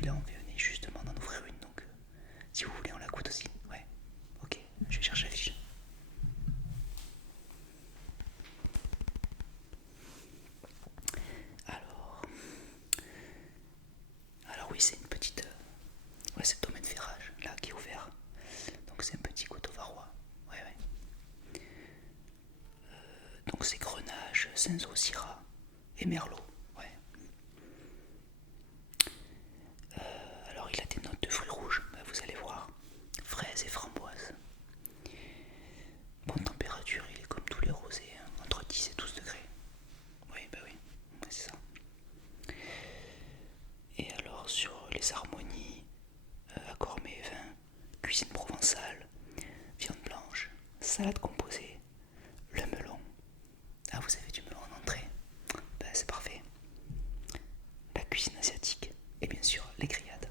Puis là, on venait justement d'en ouvrir une, donc si vous voulez, on la goûte aussi. Ouais, ok, je vais chercher la fiche. Alors, alors oui, c'est une petite. Ouais, c'est le domaine ferrage, là, qui est ouvert. Donc c'est un petit coteau varois. Ouais, ouais. Donc c'est Grenache, Cinsault, Syrah et Merlot. Ouais. Alors il a des notes de fruits rouges, bah, vous allez voir. Fraises et framboises. Bonne température, il est comme tous les rosés, hein, entre 10 et 12 degrés. Oui, bah oui, ouais, c'est ça. Et alors sur les harmonies, accord mets vin, cuisine provençale, viande blanche, salade composée, le melon. Ah, vous avez du melon en entrée? Ben, c'est parfait. La cuisine asiatique et bien sûr les grillades.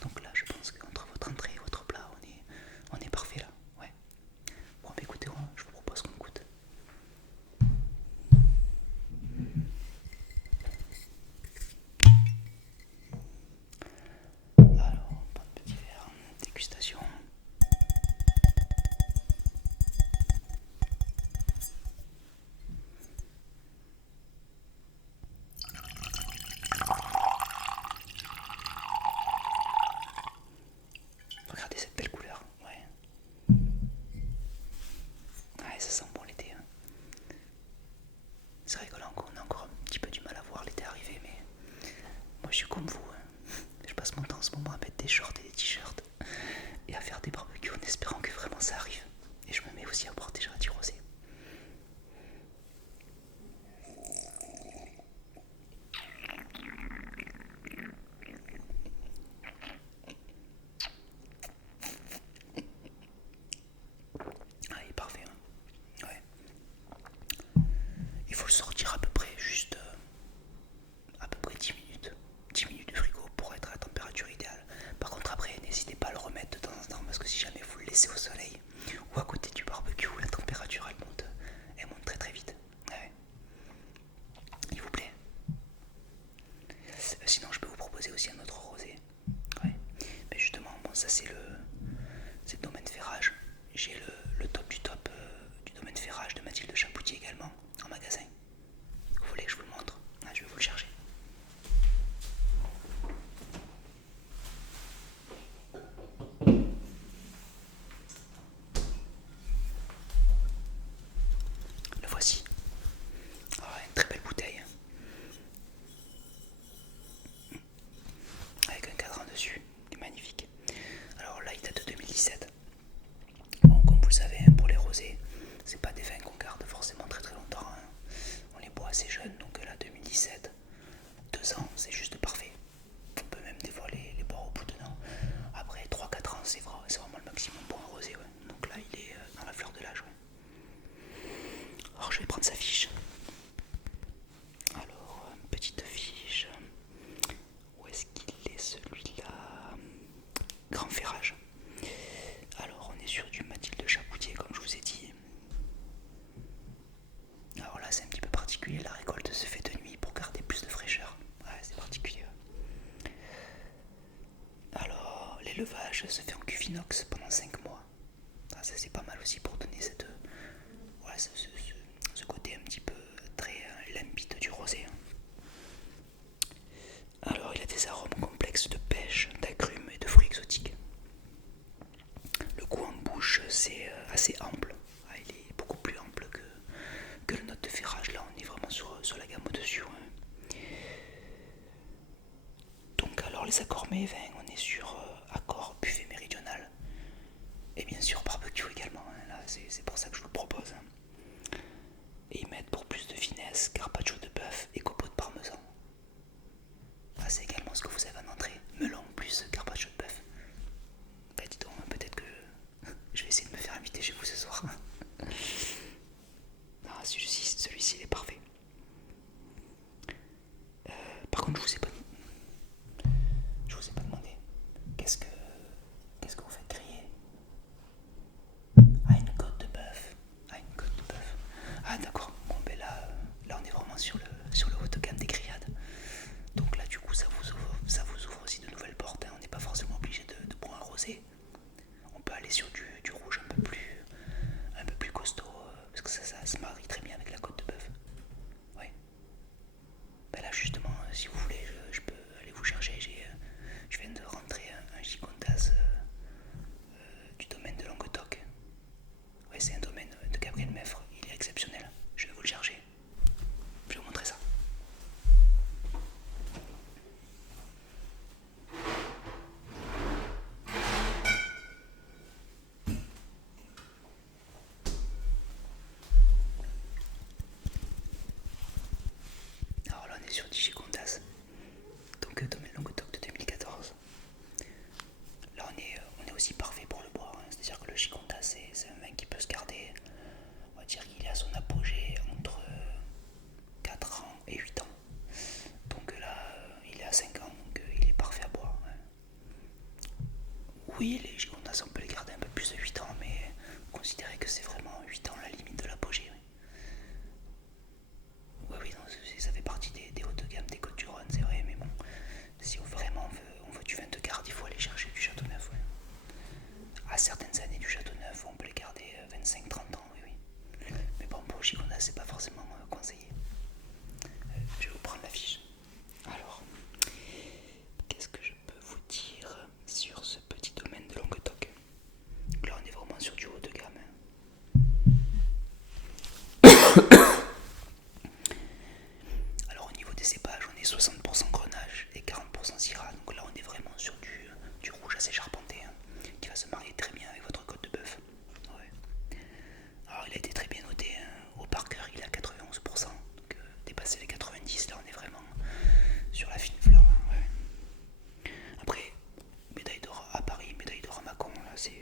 Donc là, je pense qu'entre votre entrée et votre plat, on est parfait là. Ouais. Bon, bah écoutez, je vous propose qu'on goûte. Alors, pas de petit verre, dégustation. Regardez cette belle couleur. Ouais. Ouais, ça sent bon l'été. Hein. C'est vrai que là, on a encore un petit peu du mal à voir l'été arriver, mais moi je suis comme vous. Hein. Je passe mon temps en ce moment à mettre des shorts et des t-shirts et à faire des barbecues en espérant que vraiment ça arrive. Et je me mets aussi à boire déjà du rosé. Ah, il est parfait. Hein. Ouais. Il faut le sortir à peu près juste à peu près 10 minutes. 10 minutes de frigo pour être à la température idéale. Par contre après, n'hésitez pas à le remettre de temps en temps parce que si jamais vous le laissez au soleil ou à côté du barbecue, la température elle monte très très vite. Ouais. Il vous plaît? Sinon je peux vous proposer aussi un autre rosé. Ouais. Mais justement, bon, ça c'est le domaine ferrage. J'ai le top du top du domaine ferrage de Mathilde Chapoutier également en magasin. Vous voulez que je vous le montre? Ah, je vais vous le chercher. Le voici. Oh, une très belle bouteille. Avec un cadran dessus. Il est magnifique. Alors là, il date de 2017. Bon, comme vous le savez, hein, pour les rosés, c'est pas des vins qu'on garde forcément très très longtemps. Hein. On les boit assez jeunes, donc là, 2017, 2 ans, c'est juste parfait. On peut même des fois les boire au bout d'un an. Après 3-4 ans, c'est vraiment le maximum pour un rosé. Ouais. Donc là, il est dans la fleur de l'âge. Ouais. Alors, je vais prendre sa fiche. Alors, une petite fiche. Où est-ce qu'il est celui-là? Grand ferrage. Alors, on est sur du Mathilde Chapoutier, comme je vous ai dit. Alors là, c'est un petit peu particulier. La récolte se fait de nuit pour garder plus de fraîcheur. Ouais, c'est particulier. Alors, l'élevage se fait en cuve inox pendant 5 mois. Ah, ça, c'est pas mal aussi pour donner ouais, ce côté un petit peu très limpide du rosé. Hein. Alors, il a des arômes complexes de pêche, d'agrumes et de fruits exotiques. Le goût en bouche, c'est assez ample. Ah, il est beaucoup plus ample que le note de ferrage. Là, on est vraiment sur la gamme au-dessus. Hein. Donc, alors, les accords mets et vins, on est sur accord buffet méridional. Et bien sûr, barbecue également. Hein. Là, c'est pour ça que je vous le propose. Hein. Et ils mettent pour plus de finesse carpaccio de bœuf et copeaux de parmesan. Ah, c'est également ce que vous avez en entrée. Melon plus carpaccio de bœuf. Bah dis donc, peut-être que je vais essayer de me faire inviter chez vous ce soir. Ah, celui-ci il est parfait. Par contre, je vous ai pas demandé. Qu'est-ce que vous faites griller? Ah, une côte de bœuf. sur Digicondas, donc domaine Languedoc de 2014. Là on est aussi parfait pour le boire, hein. C'est-à-dire que le Gigondas c'est un vin qui peut se garder, on va dire qu'il est à son apogée entre 4 ans et 8 ans. Donc là il est à 5 ans, donc il est parfait à boire. Ouais. Oui, les Gigondas on peut les garder un peu plus de 8 ans, mais considérez que c'est vraiment 8 ans la limite de l'apogée. Oui. Oui, non, ça fait partie des hauts de gamme des Côtes-du-Rhône, c'est vrai, mais bon, si vraiment on veut du vin de garde, il faut aller chercher du Châteauneuf. Ouais. À certaines années du Châteauneuf, on peut les garder 25-30 ans, oui, oui. Mais bon, pour le Gigondas, c'est pas forcément conseillé. Je vais vous prendre la fiche. Alors, qu'est-ce que je peux vous dire sur ce petit domaine de Languedoc? Là, on est vraiment sur du haut de gamme. Alors, au niveau des cépages, on est 60% Grenache et 40% Syrah. Donc là, on est vraiment sur du rouge assez charpenté, hein, qui va se marier très bien avec votre côte de bœuf. Ouais. Alors, il a été très bien noté, hein. Au Parker, il est à 91%. Donc, dépasser les 90, là, on est vraiment sur la fine fleur. Hein, ouais. Après, médaille d'or à Paris, médaille d'or à Mâcon, là, c'est.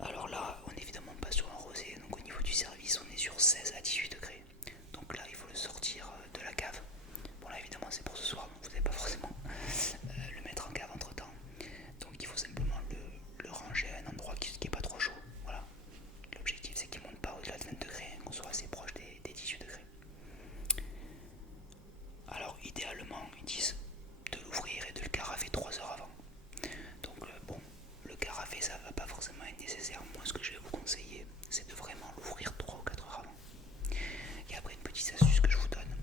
Alors là, on n'est évidemment pas sur un rosé, donc au niveau du service, on est sur 16 à 18 degrés. Donc là, il faut le sortir de la cave. Bon là, évidemment, c'est pour ce soir, donc vous n'allez pas forcément le mettre en cave entre temps. Donc il faut simplement le ranger à un endroit qui n'est pas trop chaud. Voilà. L'objectif, c'est qu'il ne monte pas au-delà de 20 degrés, qu'on soit assez proche des 18 degrés. Alors idéalement, ils disent de l'ouvrir et de le carafer 3 heures avant. Donc bon, le carafer ça va pas forcément être nécessaire. Moi ce que je vais vous conseiller, c'est de vraiment l'ouvrir 3 ou 4 heures avant. Et après une petite astuce que je vous donne,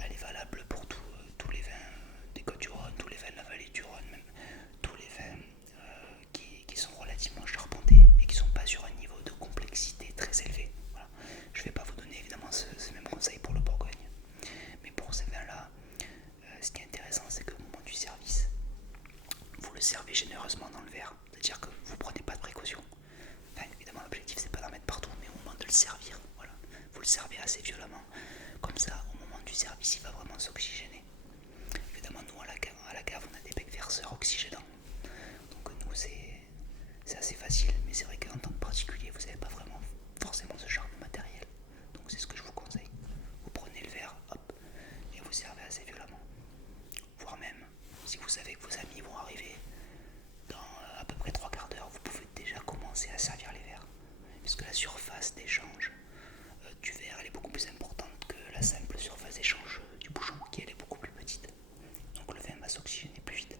elle est valable pour tous les vins des Côtes-du-Rhône, tous les vins de la vallée du Rhône, même tous les vins qui sont relativement charpentés et qui sont pas sur un niveau de complexité très élevé. Voilà. Je vais pas vous donner évidemment ce même conseil pour le Bourgogne. Mais pour ces vins-là, ce qui est intéressant, c'est qu'au moment du service, vous le servez généreusement dans le verre. C'est-à-dire que vous prenez pas de précautions. Enfin, évidemment, l'objectif, c'est pas d'en mettre partout, mais au moment de le servir, voilà, vous le servez assez violemment. Comme ça, au moment du service, il va vraiment s'oxygéner. Évidemment, nous, à la cave, on a des becs verseurs oxygénants. Donc, nous, c'est assez facile. Mais c'est vrai qu'en tant que particulier, vous n'avez pas vraiment forcément ce genre de matériel. Donc, c'est ce que je vous conseille. Vous prenez le verre, hop, et vous servez assez violemment. Voire même, si vous savez que vos amis vont arriver dans à peu près 3 quarts d'heure, vous pouvez déjà commencer à servir les verres. Puisque la surface d'échange du verre elle est beaucoup plus importante que la simple surface d'échange du bouchon qui elle est beaucoup plus petite. Donc le vin va s'oxygéner plus vite.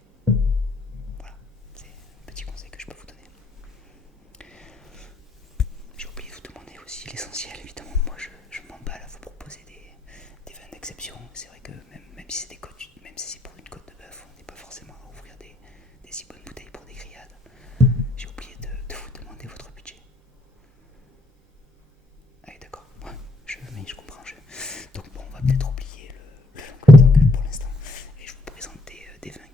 Voilà, c'est un petit conseil que je peux vous donner. J'ai oublié de vous demander aussi l'essentiel, évidemment, moi je m'emballe à vous proposer des vins d'exception. C'est vrai que même si c'est pour une côte de bœuf, on n'est pas forcément à ouvrir des si bonnes bouteilles pour des grillades. J'ai oublié de vous demander votre budget. Ah oui d'accord, ouais, je comprends. Donc bon, on va peut-être oublier le Languedoc pour l'instant. Et je vais vous présenter des vins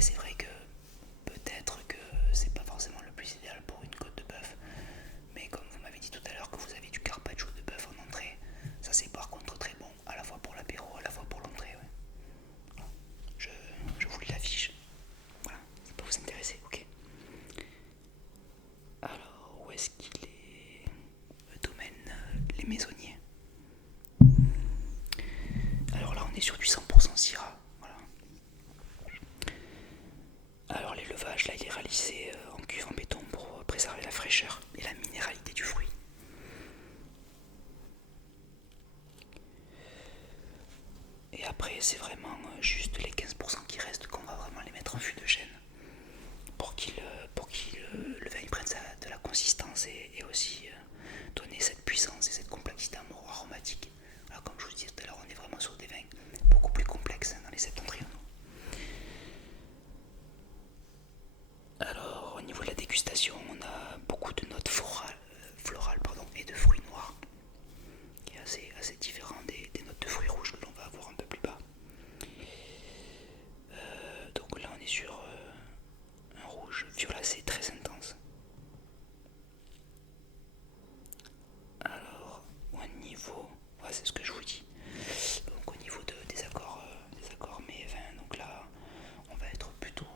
Après, c'est vrai que peut-être que c'est pas forcément le plus idéal pour une côte de bœuf, mais comme vous m'avez dit tout à l'heure que vous avez du carpaccio de bœuf en entrée, ça c'est par contre très bon, à la fois pour l'apéro, à la fois pour l'entrée. Ouais. Voilà. Je vous lis l'affiche. Voilà, ça peut vous intéresser, ok. Alors, où est-ce qu'il est le domaine Les Maisonniers. Alors là, on est sur du 100% Syrah. Voilà. Alors l'élevage, là, il est réalisé en cuve en béton pour préserver la fraîcheur et la minéralité du fruit. Et après, c'est vraiment juste les 15% qui restent qu'on va vraiment les mettre en fût de chêne pour qu'il le vin prenne de la consistance et aussi donner cette puissance et cette complexité aromatique. Alors comme je vous disais tout à l'heure, on est vraiment sur des vins beaucoup plus complexes dans les septentrionaux. Alors au niveau de la dégustation, on a beaucoup de notes florales et de fruits noirs, qui est assez différent des notes de fruits rouges que l'on va avoir un peu plus bas. Donc là on est sur un rouge violacé très intense. Alors au niveau, ouais, c'est ce que je vous dis. Donc au niveau des accords mets et vins, donc là on va être plutôt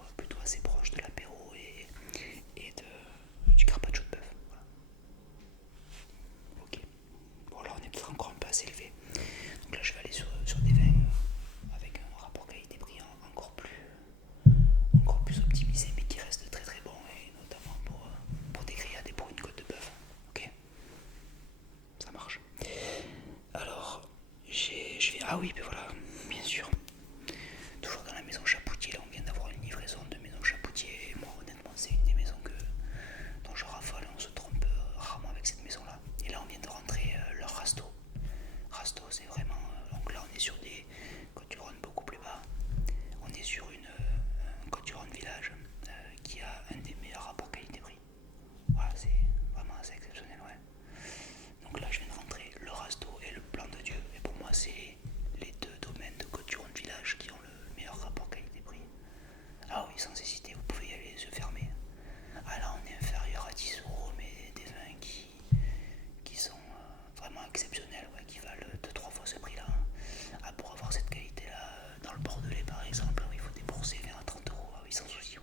assez proche de l'apéro et du carpaccio de bœuf. Voilà. Ok. Bon là on est peut-être encore un peu assez élevé. Donc là je vais aller sur des vins avec un rapport qualité-prix encore plus optimisé, mais qui reste très très bon, et notamment pour des grillades et pour une côte de bœuf. Ok, ça marche. Alors ah oui, ben voilà, bien sûr. Toujours dans la maison Chapoutier, là on vient d'avoir une livraison de maison Chapoutier. Et moi honnêtement c'est une des maisons dont je raffole, on se trompe rarement avec cette maison là. Et là on vient de rentrer leur rasto. Rasto c'est vraiment, donc là on est sur des côtes du Rhône beaucoup plus bas. On est sur un côte du Rhône village qui a un des meilleurs rapports qualité-prix. Voilà, c'est vraiment assez exceptionnel, ouais. Donc là je viens de rentrer le Rasto et le Plan de Dieu, et pour moi c'est les deux domaines de Côte-du-Rhône village qui ont le meilleur rapport qualité-prix. Ah oui, sans hésiter, vous pouvez y aller les yeux fermés. Ah là on est inférieur à 10€, mais des vins qui sont vraiment exceptionnels, ouais, qui valent 2-3 fois ce prix là. Ah, pour avoir cette qualité là dans le Bordelais par exemple, il faut débourser 20 à 30€, ah oui, sans souci.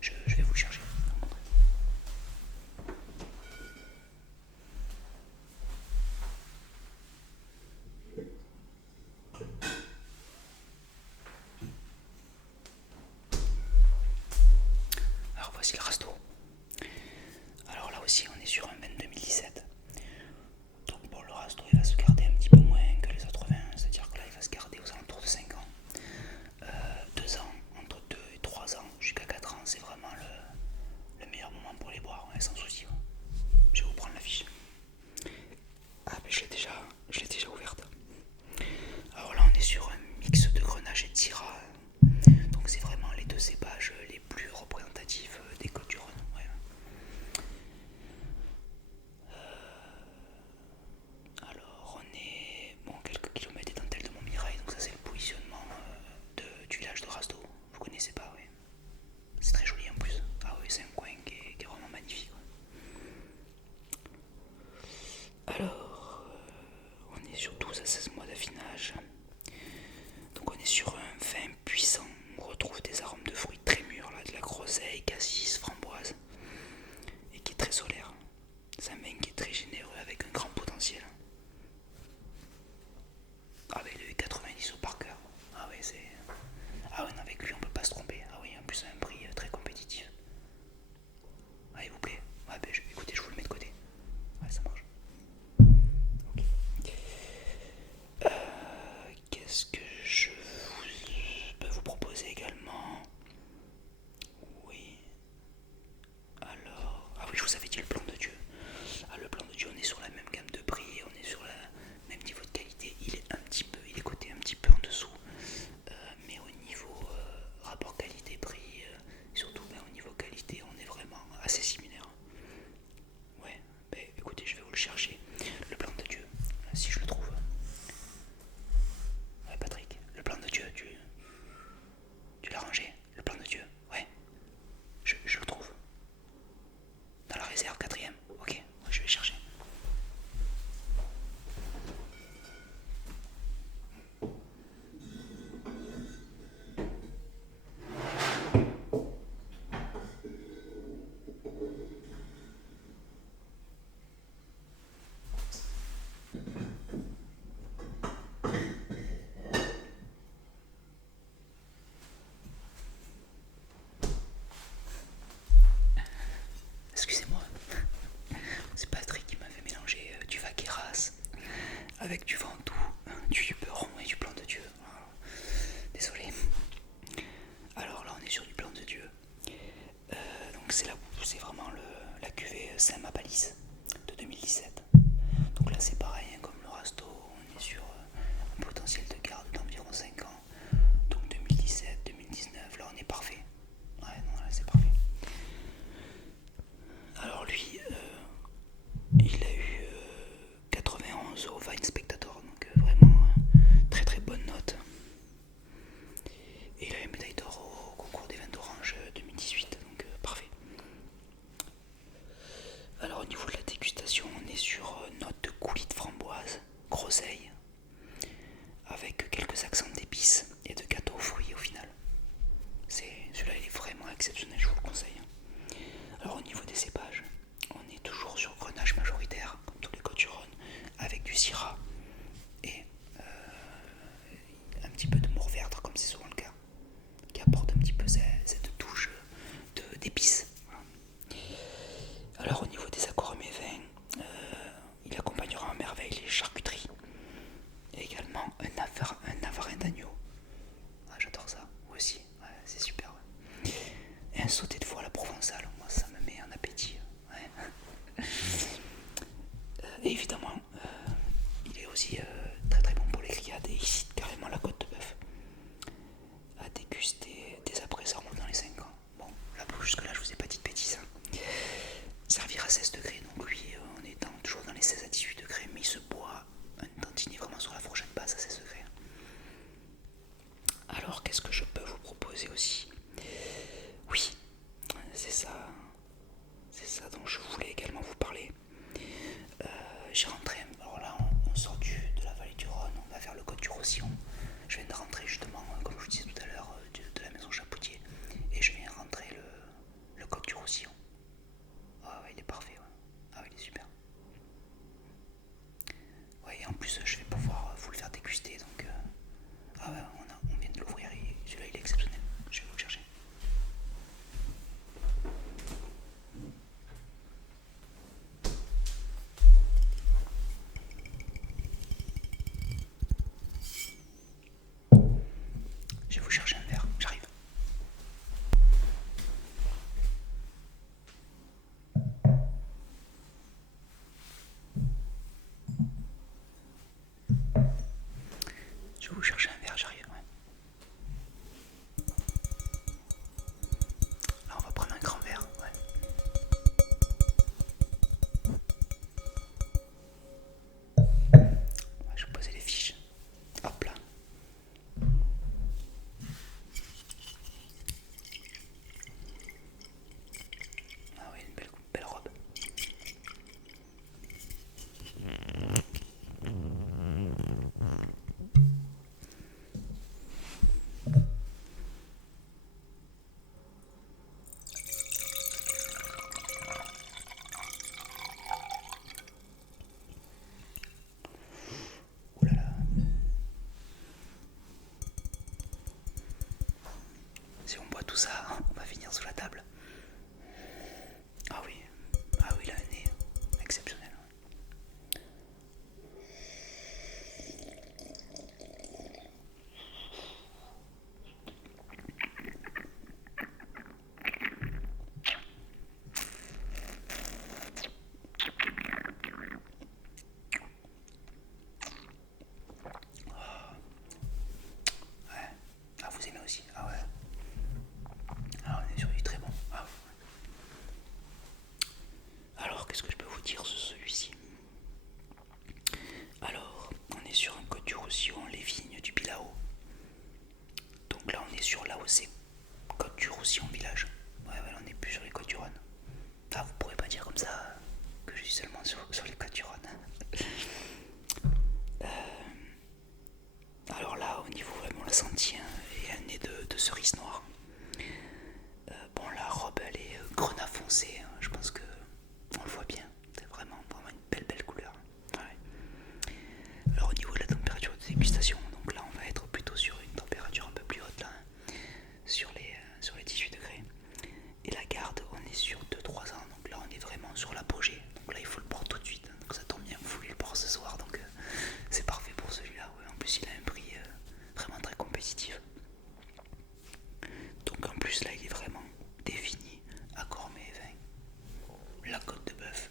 Je vais vous le chercher. Alors voici le Rasto. Alors là aussi on est sur un vin de 2017. Donc bon, le Rasto il va se garder un petit peu moins que les autres vins, c'est-à-dire que là il va se garder aux alentours de 5 ans. 2 ans, entre 2 et 3 ans jusqu'à 4 ans, c'est vraiment le meilleur moment pour les boire, ouais, sans souci. Ouais. Je vais vous prendre la fiche. Ah mais je l'ai déjà ouverte. Alors là on est sur un mix de Grenache et de Syrah. Donc c'est vraiment les deux cépages les plus représentatifs des Côtes du Rhône. Ouais. Alors on est quelques kilomètres des dentelles de Montmirail, donc ça c'est le positionnement du village de Rasto. Vous connaissez pas, oui. C'est très joli en plus. Ah oui, c'est un coin qui est vraiment magnifique. Ouais. Alors on est sur 12 à 16 mois d'affinage. Donc on est sur un vin puissant. On retrouve des arômes de fruits très mûrs, là, de la groseille, cassis, Saint-Mapalisse de 2017. Donc là c'est pareil, hein, comme le Rasto, on est sur un potentiel de garde d'environ 5 ans. Donc 2017, 2019, là on est parfait. Ouais, non, là c'est parfait. Alors lui, il a eu 91 au Vine Spectator, donc vraiment très très bonne note. Et il a eu une médaille d'or au concours des vins d'Orange 2018, donc parfait. Alors au niveau de la dégustation, on est sur note de coulis de framboise, groseille, avec quelques accents d'épices et de gâteau aux fruits au final. Celui-là il est vraiment exceptionnel, je vous le conseille. Alors au niveau des cépages, on est toujours sur Grenache majoritaire, comme tous les côtes du Rhône, avec du Syrah et un petit peu de Mourvèdre, comme c'est souvent le cas, qui apporte un petit peu cette touche d'épices. Voilà. Alors au niveau des accords vins, il accompagnera à merveille les charcuteries et également un navarin d'agneau. Ah, j'adore ça, moi aussi, ouais, c'est super. Ouais. Et un sauté de foie à la provençale, moi ça me met en appétit. Ouais. Et évidemment, il est aussi très très bon pour les grillades et il cite carrément la côte de bœuf à déguster dès à présent ou dans les 5 ans. Bon, là jusque là je vous ai pas dit de bêtises. Hein. Servir à 16 degrés, donc lui on est toujours dans les 16 à 18 degrés, mais il se boit un tantinet vraiment sur la fourchette basse à 16 degrés. Alors qu'est-ce que je peux vous proposer aussi? Oui, c'est ça dont je voulais également vous parler. J'ai rentré, alors là on sort de la vallée du Rhône, on va vers le côte du Roussillon. Je viens de rentrer justement, comme je vous disais tout à l'heure, de la maison Chapoutier, et je viens de rentrer le côte du Roussillon. Ah ouais, il est parfait, ouais. Ah ouais, il est super. Ouais, et en plus je vais pouvoir vous le faire déguster, donc ah ouais, on vient de l'ouvrir et celui-là il est exceptionnel. Je vais vous le chercher. Je vais vous chercher un verre, j'arrive. Je vais vous chercher un verre, j'arrive. Ouais. Là on va prendre un grand verre, ouais. Ouais, je vais poser les fiches. Hop là. Ah oui, une belle robe. Ouh là là. Si on boit tout ça, on va finir sous la table. Ah oui, il a un nez exceptionnel. Ouais. Ah, vous aimez aussi? Ah ouais. Ah, on est sur du très bon. Ah, alors, qu'est-ce que je peux vous dire sur celui-ci? Alors, on est sur un côte du Roussillon, les vignes du Bilao. Donc là, on est sur l'AOC, côte du Roussillon village. Ouais, on n'est plus sur les côtes du Rhône. Ah, vous pourrez pas dire comme ça que je suis seulement sur les côtes du Rhône. Alors là, au niveau vraiment la sentier, il y a un nez de cerise noire. Bon, la robe, elle est grenat foncé. Hein. Je pense que on le voit bien. C'est vraiment une belle couleur. Ouais. Alors au niveau de la température de dégustation, donc là, on va être plutôt sur une température un peu plus haute là, hein, sur les 18 degrés. Et la garde, on est sur 2-3 ans. Donc là, on est vraiment sur l'apogée. Donc là, il faut le boire tout de suite. Donc ça tombe bien, vous voulez le boire ce soir. Donc c'est parfait pour celui-là. Ouais. En plus, il a un prix vraiment très compétitif. Donc en plus, là, il est vraiment défini. Accord mets et vin. La côte de bœuf.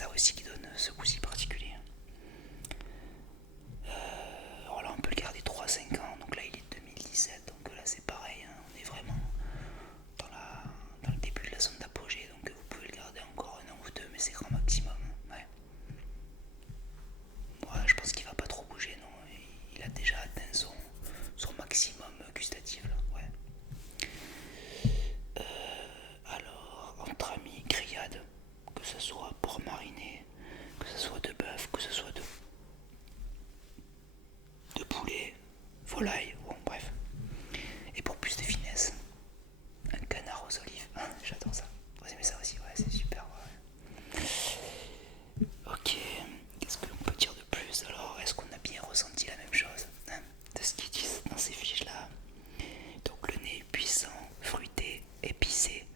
ça aussi qui donne ce goût si particulier. Alors là on peut le garder 3 à 5 ans, donc là il est 2017, donc là c'est pareil, hein, on est vraiment dans le début de la zone d'apogée, donc vous pouvez le garder encore un an ou deux, mais c'est grand maximum. Ouais. Ouais, je pense qu'il va pas trop bouger, non. Il a déjà atteint son maximum gustatif là. Ouais. Alors, entre amis, grillade, que ce soit porc mariné, que ce soit de bœuf, que ce soit de poulet, volaille, bon bref. Et pour plus de finesse, un canard aux olives. J'adore ça. Vous aimez ça aussi? Ouais, c'est super. Ouais. Ok, qu'est-ce que l'on peut dire de plus? Alors, est-ce qu'on a bien ressenti la même chose, hein, de ce qu'ils disent dans ces fiches-là? Donc le nez puissant, fruité, épicé,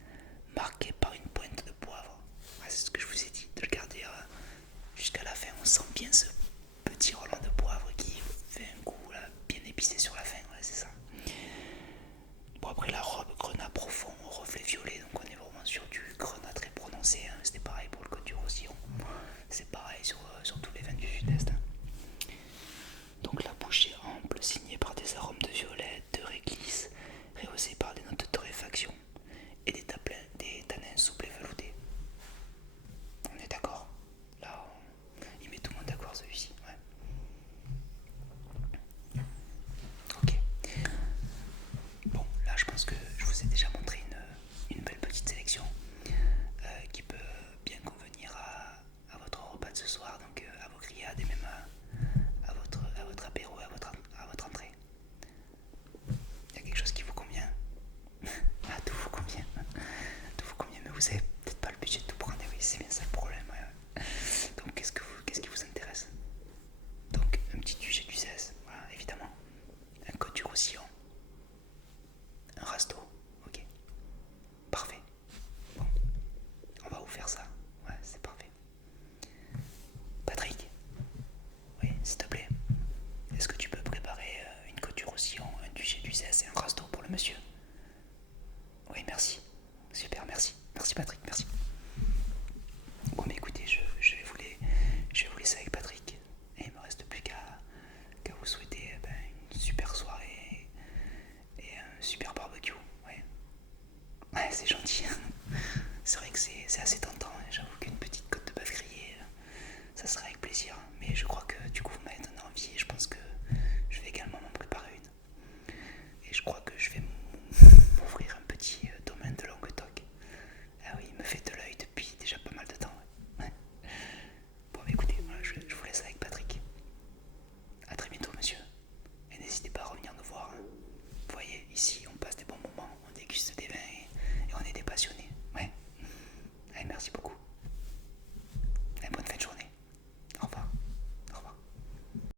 marqué par une pointe de poivre. Ouais, c'est ce que je vous ai dit, de le garder jusqu'à la fin. On sent bien ce